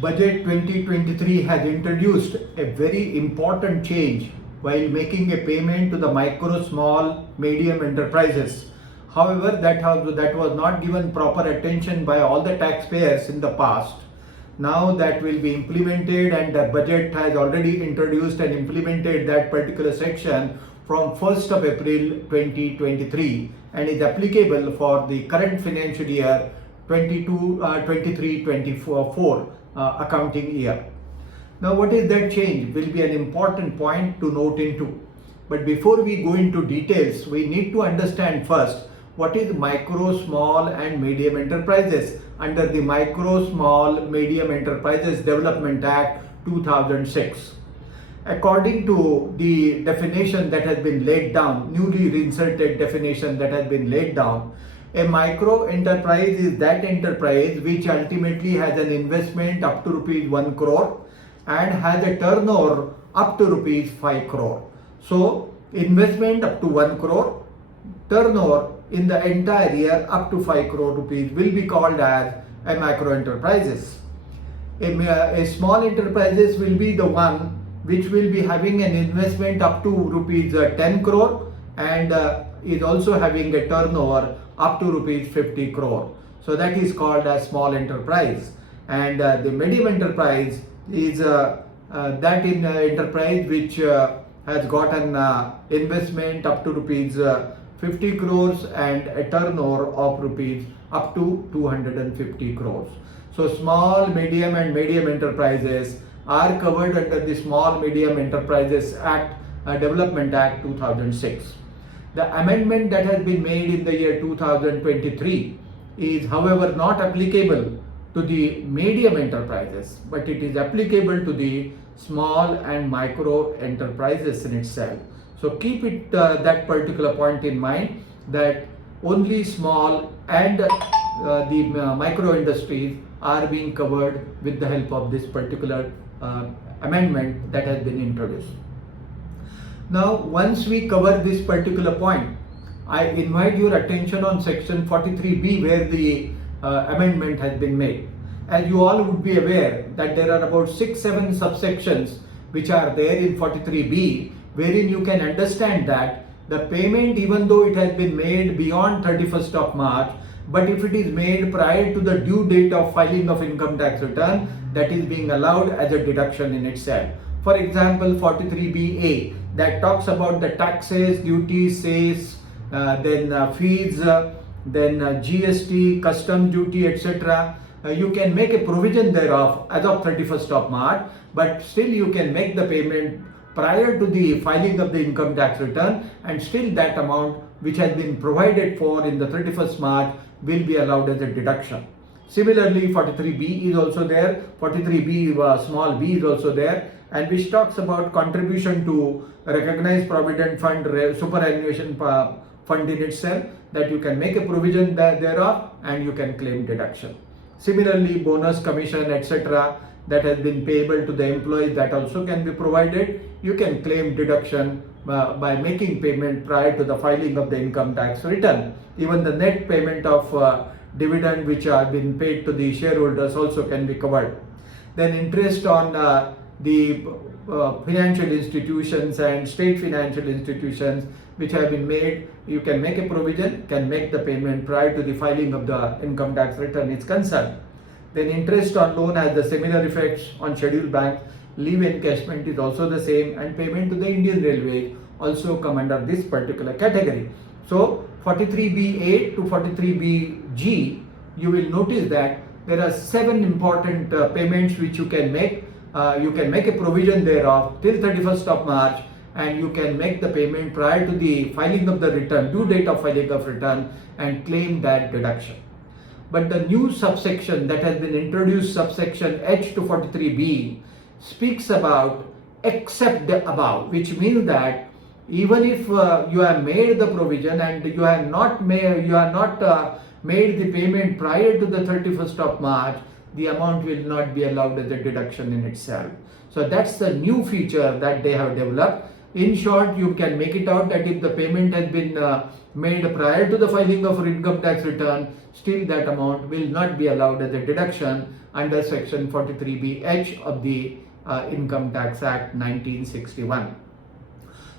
Budget 2023 has introduced a very important change while making a payment to the micro, small, medium enterprises. However, that was not given proper attention by all the taxpayers in the past. Now that will be implemented, and the budget has already introduced and implemented that particular section from 1st of April 2023 and is applicable for the current financial year 23-24 accounting year. Now, what is that change will be an important point to note into. But before we go into details, we need to understand first what is micro, small and medium enterprises under the Micro, Small, Medium Enterprises Development Act 2006. According to the definition that has been laid down, newly reinserted definition that has been laid down, a micro enterprise is that enterprise which ultimately has an investment up to rupees 1 crore and has a turnover up to rupees 5 crore. So, investment up to 1 crore, turnover in the entire year up to 5 crore rupees will be called as a micro enterprises. A small enterprises will be the one which will be having an investment up to rupees 10 crore and is also having a turnover up to rupees 50 crore. So that is called as small enterprise. And the medium enterprise is that in enterprise which has got an investment up to rupees 50 crores and a turnover of rupees up to 250 crores. So small, medium and medium enterprises are covered under the Small Medium Enterprises Act, Development Act 2006. The amendment that has been made in the year 2023 is however not applicable to the medium enterprises, but it is applicable to the small and micro enterprises in itself. So keep it that particular point in mind, that only small and the micro industries are being covered with the help of this particular amendment that has been introduced. Now, once we cover this particular point, I invite your attention on section 43B where the amendment has been made. As you all would be aware that there are about 6-7 subsections which are there in 43B, wherein you can understand that the payment, even though it has been made beyond 31st of March, but if it is made prior to the due date of filing of income tax return, that is being allowed as a deduction in itself. For example, 43BA that talks about the taxes, duties, cess, then fees, then GST, customs duty, etc. You can make a provision thereof as of 31st of March, but still you can make the payment prior to the filing of the income tax return, and still that amount which has been provided for in the 31st March will be allowed as a deduction. Similarly, 43B is also there, 43B small b is also there, and which talks about contribution to recognized provident fund, superannuation fund in itself, that you can make a provision thereof and you can claim deduction. Similarly, bonus, commission, etc. that has been payable to the employees, that also can be provided. You can claim deduction by making payment prior to the filing of the income tax return. Even the net payment of dividend which are been paid to the shareholders also can be covered. Then interest on the financial institutions and state financial institutions which have been made, you can make a provision, can make the payment prior to the filing of the income tax return is concerned. Then interest on loan has the similar effects on scheduled banks. Leave encashment is also the same, and payment to the Indian Railways also come under this particular category. So 43B8 to 43BG, you will notice that there are 7 important payments which you can make. You can make a provision thereof till 31st of March, and you can make the payment prior to the filing of the return, due date of filing of return, and claim that deduction. But the new subsection that has been introduced, subsection H to 43B, speaks about except the above, which means that even if you have made the provision and you have not made the payment prior to the 31st of March, the amount will not be allowed as a deduction in itself. So that's the new feature that they have developed. In short, you can make it out that if the payment has been made prior to the filing of income tax return, still that amount will not be allowed as a deduction under section 43BH of the Income Tax Act 1961.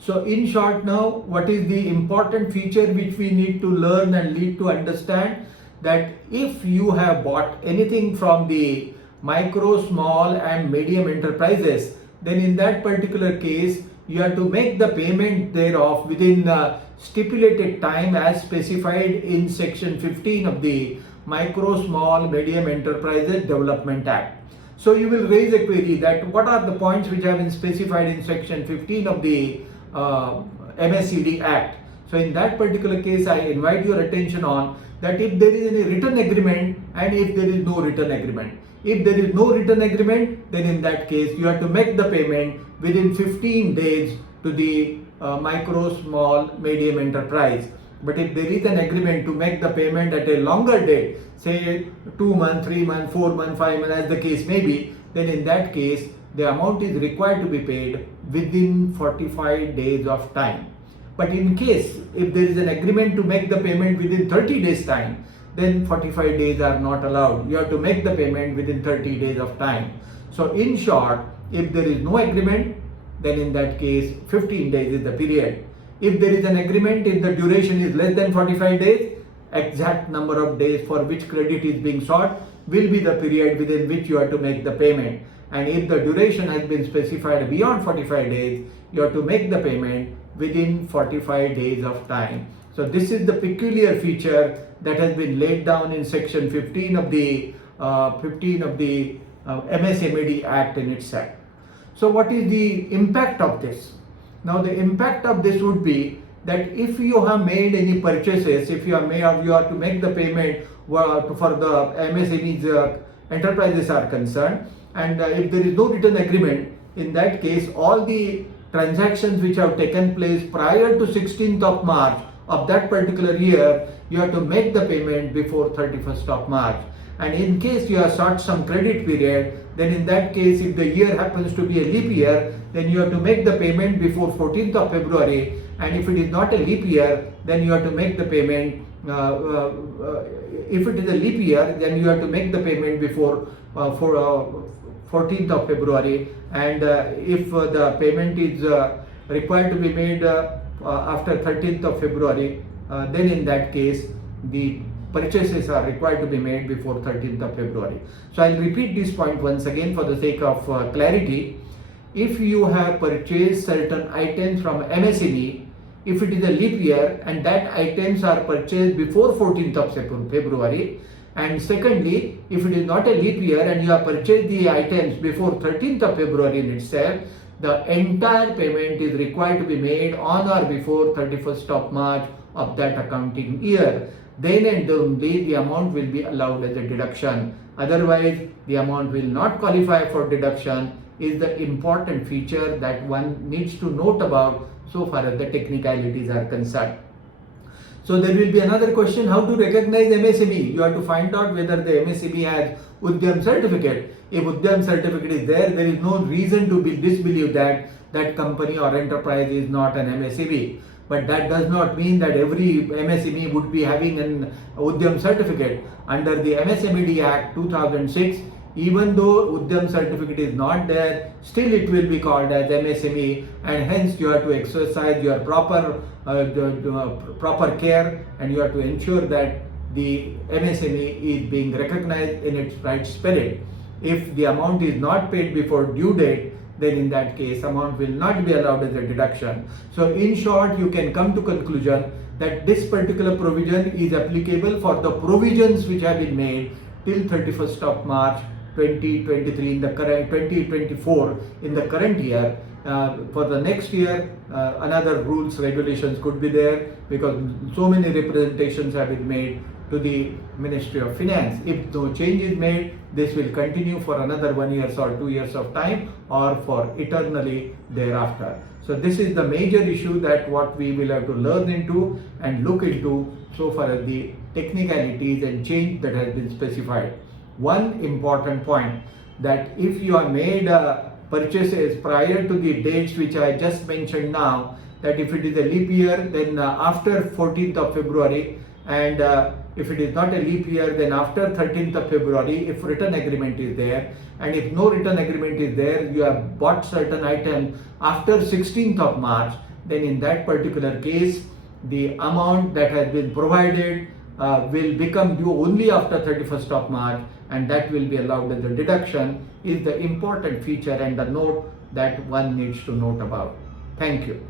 So in short now, what is the important feature which we need to learn and need to understand? That if you have bought anything from the micro, small and medium enterprises, then in that particular case, you have to make the payment thereof within stipulated time as specified in section 15 of the Micro, Small, Medium Enterprises Development Act. So you will raise a query that what are the points which have been specified in section 15 of the MSCD Act. So in that particular case, I invite your attention on that if there is any written agreement and if there is no written agreement. If there is no written agreement, then in that case you have to make the payment within 15 days to the micro, small, medium enterprise. But if there is an agreement to make the payment at a longer date, say 2 months, 3 months, 4 months, 5 months, as the case may be, then in that case the amount is required to be paid within 45 days of time. But in case if there is an agreement to make the payment within 30 days time, then 45 days are not allowed. You have to make the payment within 30 days of time. So in short, if there is no agreement, then in that case 15 days is the period. If there is an agreement, if the duration is less than 45 days, exact number of days for which credit is being sought will be the period within which you have to make the payment. And if the duration has been specified beyond 45 days, you have to make the payment within 45 days of time. So this is the peculiar feature that has been laid down in section 15 of the MSME Act in itself. So what is the impact of this? Now the impact of this would be that if you have made any purchases, if you have to make the payment for the MSMEs enterprises are concerned, and if there is no written agreement, in that case all the transactions which have taken place prior to 16th of March of that particular year, you have to make the payment before 31st of March. And in case you have sought some credit period, then in that case, if the year happens to be a leap year, then you have to make the payment before 14th of February. And if it is not a leap year, then you have to make the payment, if it is a leap year, then you have to make the payment before 14th of February. And if the payment is required to be made after 13th of February, then in that case, the purchases are required to be made before 13th of February. So I'll repeat this point once again for the sake of clarity. If you have purchased certain items from MSME, if it is a leap year and that items are purchased before 14th of February, and secondly, if it is not a leap year and you have purchased the items before 13th of February in itself, the entire payment is required to be made on or before 31st of March of that accounting year. Then and only the amount will be allowed as a deduction. Otherwise, the amount will not qualify for deduction is the important feature that one needs to note about so far as the technicalities are concerned. So there will be another question, how to recognize MSME? You have to find out whether the MSME has Udyam certificate. If Udyam certificate is there, there is no reason to disbelieve that that company or enterprise is not an MSME. But that does not mean that every MSME would be having an Udyam certificate. Under the MSME Act 2006, even though Udyam certificate is not there, still it will be called as MSME, and hence you have to exercise your proper care, and you have to ensure that the MSME is being recognized in its right spirit. If the amount is not paid before due date, then in that case amount will not be allowed as a deduction. So in short, you can come to conclusion that this particular provision is applicable for the provisions which have been made till 31st of March 2023 in the current 2024 in the current year. For the next year, another rules, regulations could be there, because so many representations have been made to the Ministry of Finance. If no change is made, this will continue for another 1 year or 2 years of time, or for eternally thereafter. So this is the major issue that what we will have to learn into and look into so far as the technicalities and change that has been specified. One important point, that if you have made purchases prior to the dates which I just mentioned now, that if it is a leap year, then after 14th of February, and if it is not a leap year, then after 13th of February, if written agreement is there, and if no written agreement is there, you have bought certain item after 16th of March, then in that particular case, the amount that has been provided will become due only after 31st of March, and that will be allowed as a deduction, is the important feature and the note that one needs to note about. Thank you.